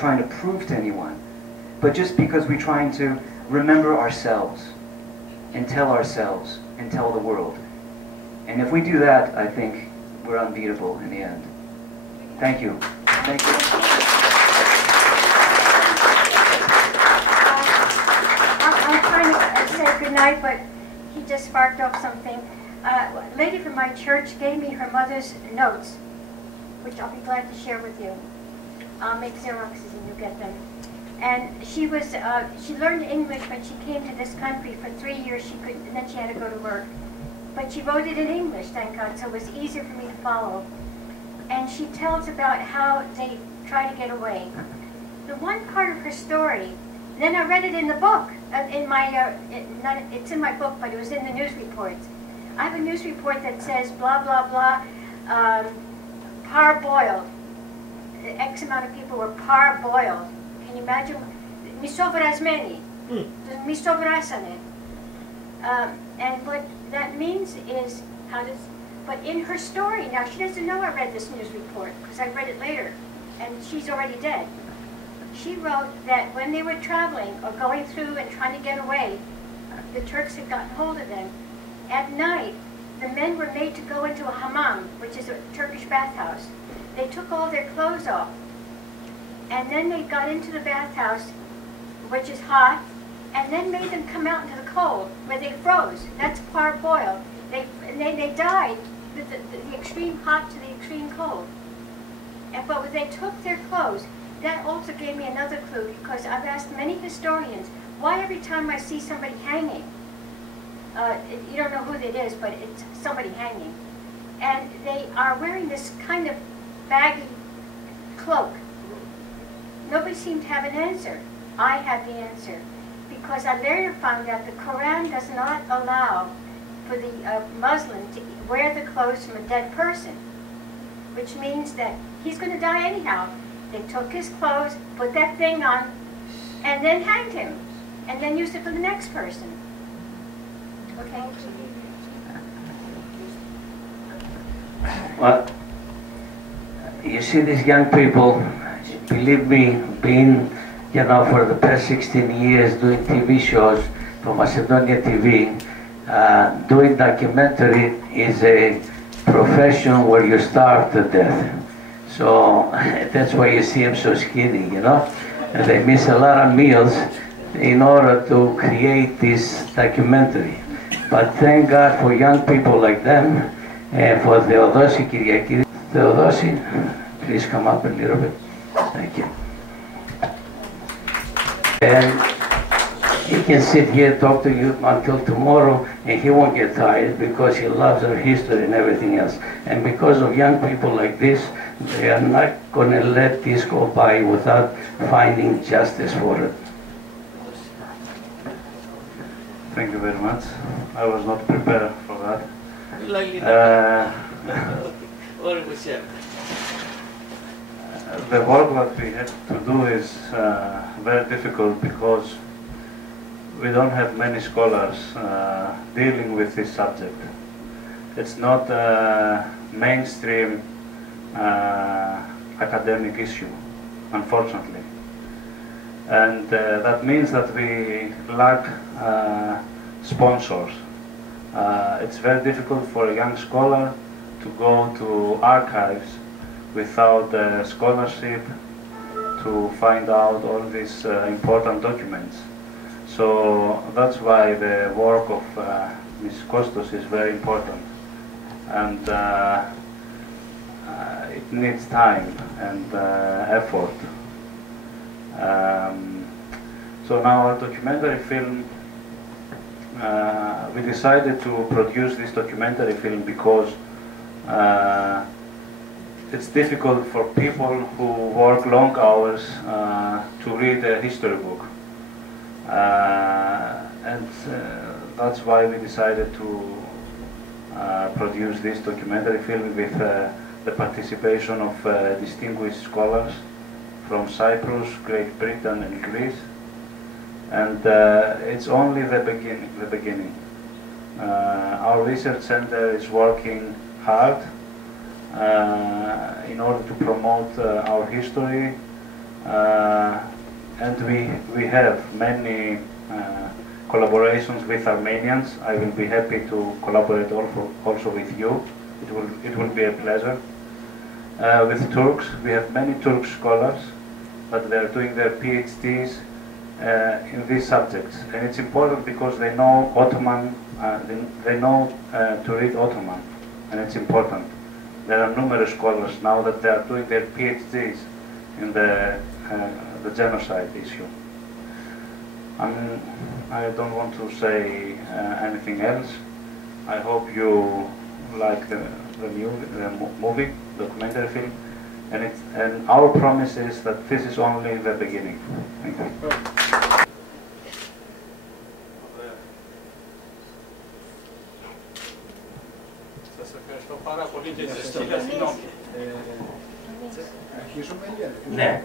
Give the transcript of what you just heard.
trying to prove to anyone, but just because we're trying to remember ourselves and tell the world. And if we do that, I think we're unbeatable in the end. Thank you. Thank you. I'm trying to say goodnight, but he just sparked off something. A lady from my church gave me her mother's notes, which I'll be glad to share with you. I'll make Xeroxes and you get them. And she learned English when she came to this country. For 3 years and then she had to go to work. But she wrote it in English, thank God, so it was easier for me to follow. And she tells about how they try to get away. The one part of her story, then I read it in the book, it's in my book, but it was in the news reports. I have a news report that says blah, blah, blah, parboiled. X amount of people were parboiled. Can you imagine? Misobrasmeni. Misobrasane. And what that means is, but in her story, now she doesn't know I read this news report, because I read it later, and she's already dead. She wrote that when they were traveling, or going through and trying to get away, the Turks had gotten hold of them. At night, the men were made to go into a hammam, which is a Turkish bathhouse. They took all their clothes off, and then they got into the bathhouse, which is hot, and then made them come out into the cold, where they froze. That's parboiled. They died with the extreme hot to the extreme cold. But when they took their clothes, that also gave me another clue, because I've asked many historians, why every time I see somebody hanging, you don't know who it is, but it's somebody hanging, and they are wearing this kind of baggy cloak. Nobody seemed to have an answer. I had the answer, because I later found out the Quran does not allow for the Muslim to wear the clothes from a dead person, which means that he's going to die anyhow. They took his clothes, put that thing on, and then hanged him, and then used it for the next person. Okay? Well, you see these young people, believe me, being, for the past 16 years doing TV shows for Macedonia TV, doing documentary is a profession where you starve to death. So that's why you see them so skinny, and they miss a lot of meals in order to create this documentary. But thank God for young people like them, and for Theodosi Kyriakidis. Theodosi, please come up a little bit. Thank you. And he can sit here, talk to you until tomorrow, and he won't get tired, because he loves our history and everything else. And because of young people like this, they are not going to let this go by without finding justice for it. Thank you very much. I was not prepared for that. The work that we have to do is very difficult, because we don't have many scholars dealing with this subject. It's not a mainstream academic issue, unfortunately. And that means that we lack sponsors. It's very difficult for a young scholar to go to archives without a scholarship to find out all these important documents. So that's why the work of Ms. Kostos is very important, and it needs time and effort. So now our documentary film, we decided to produce this documentary film because it's difficult for people who work long hours to read a history book. And that's why we decided to produce this documentary film with the participation of distinguished scholars from Cyprus, Great Britain and Greece. And it's only the beginning. Our research center is working hard in order to promote our history, And we have many collaborations with Armenians. I will be happy to collaborate also with you. It will be a pleasure. With Turks, we have many Turk scholars, but they are doing their PhDs in these subjects, and it's important because they know Ottoman, they know to read Ottoman, and it's important. There are numerous scholars now that they are doing their PhDs in the genocide issue. I don't want to say anything else. I hope you like the movie, documentary film, and our promise is that this is only the beginning. Thank you. Σας ευχαριστώ πάρα πολύ και σας ευχαριστώ. Ναι.